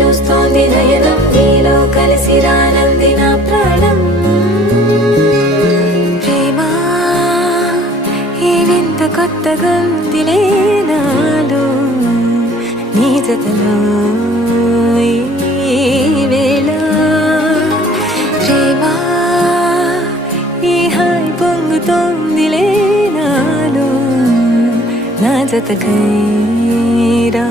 చూస్తోంది నయనం నీలో కలిసి రానంది నా ప్రాణం ప్రేమ ఈ వింత కొత్తగా ఉందిలే నాలో నీ జతలో ఈ వేళ ప్రేమ ఈ హాయి పొంగుతోందిలే నాలో నా జతకై రా